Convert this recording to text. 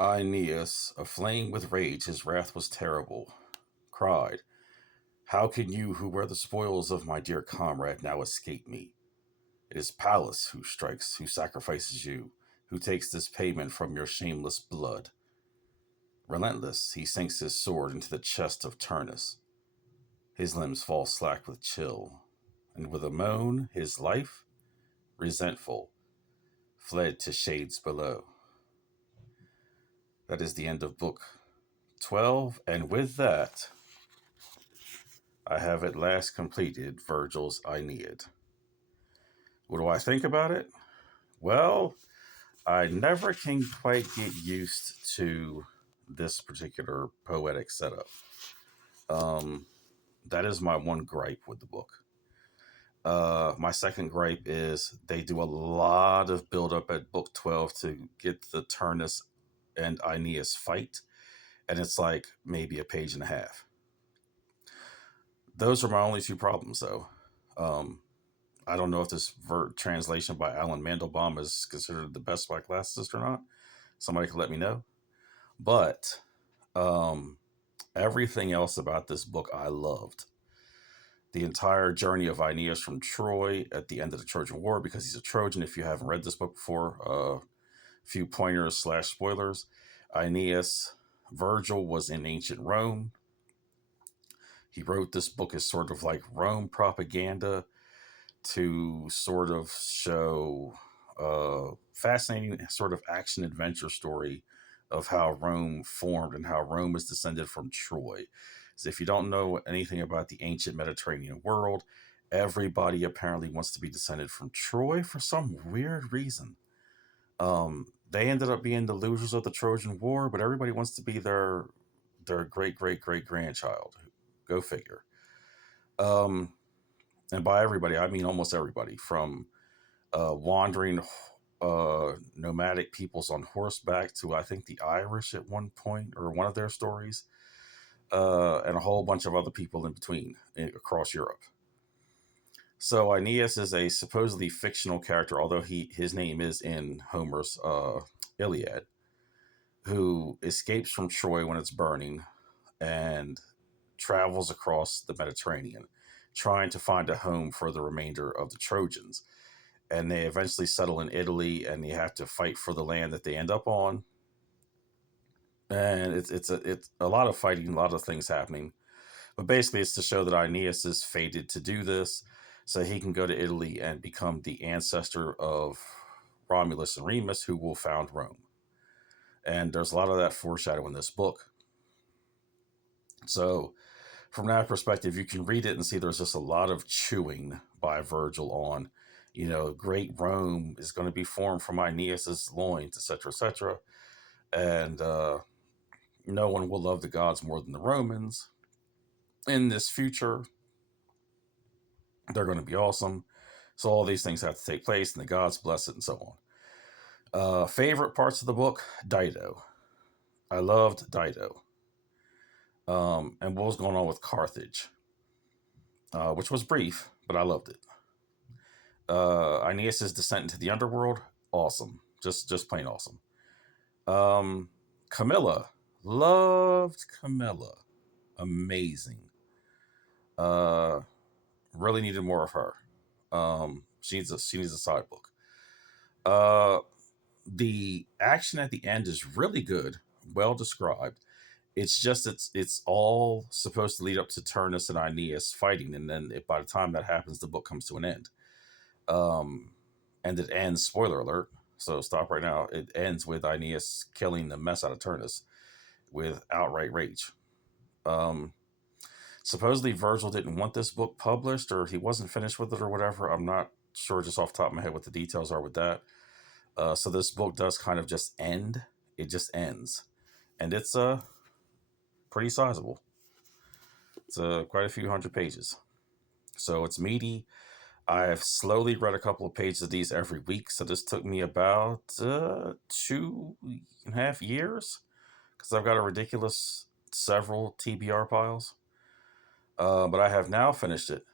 Aeneas, aflame with rage, his wrath was terrible, cried, "How can you, who were the spoils of my dear comrade, now escape me? It is Pallas who strikes, who sacrifices you, who takes this payment from your shameless blood." Relentless, he sinks his sword into the chest of Turnus. His limbs fall slack with chill, and with a moan, his life, resentful, fled to shades below. That is the end of book 12, and with that, I have at last completed Virgil's Aeneid. What do I think about it? Well, I never can quite get used to this particular poetic setup. Um, that is my one gripe with the book. My second gripe is they do a lot of build up at book 12 to get the Turnus and Aeneas fight, and it's like maybe a page and a half. Those are my only two problems, though. Um, I don't know if this translation by Alan Mandelbaum is considered the best by classicist or not. Somebody can let me know. But um, everything else about this book I loved. The entire journey of Aeneas from Troy at the end of the Trojan War, because he's a Trojan. If you haven't read this book before, few pointers slash spoilers. Aeneas, Virgil was in ancient Rome. He wrote this book as sort of like Rome propaganda to sort of show a fascinating sort of action adventure story of how Rome formed and how Rome is descended from Troy. So if you don't know anything about the ancient Mediterranean world, everybody apparently wants to be descended from Troy for some weird reason. They ended up being the losers of the Trojan War, but everybody wants to be their great great great grandchild. Go figure. Um, and by everybody, I mean almost everybody, from wandering nomadic peoples on horseback to I think the Irish at one point or one of their stories, and a whole bunch of other people in between across Europe. So Aeneas is a supposedly fictional character, although his name is in Homer's Iliad, who escapes from Troy when it's burning and travels across the Mediterranean, trying to find a home for the remainder of the Trojans. And they eventually settle in Italy, and they have to fight for the land that they end up on. And it's a lot of fighting, a lot of things happening. But basically, it's to show that Aeneas is fated to do this, so he can go to Italy and become the ancestor of Romulus and Remus, who will found Rome. And there's a lot of that foreshadowing in this book. So, from that perspective, you can read it and see there's just a lot of chewing by Virgil on, great Rome is going to be formed from Aeneas's loins, etc., etc. And no one will love the gods more than the Romans. In this future, they're going to be awesome. So all these things have to take place, and the gods bless it, and so on. Favorite parts of the book: Dido. I loved Dido. And what was going on with Carthage, which was brief, but I loved it. Aeneas' descent into the underworld, awesome, just plain awesome. Camilla, loved Camilla, amazing. Uh, really needed more of her. She needs a side book. Uh, the action at the end is really good, well described. It's just it's all supposed to lead up to Turnus and Aeneas fighting, and then by the time that happens, the book comes to an end. Um, and it ends. Spoiler alert. So stop right now. It ends with Aeneas killing the mess out of Turnus with outright rage. Um, Supposedly Virgil didn't want this book published, or he wasn't finished with it, or whatever. I'm not sure just off the top of my head what the details are with that. So this book does kind of just end. It just ends, and it's pretty sizable. It's quite a few hundred pages, so it's meaty. I've slowly read a couple of pages of these every week, so this took me about 2.5 years because I've got a ridiculous several TBR piles. But I have now finished it.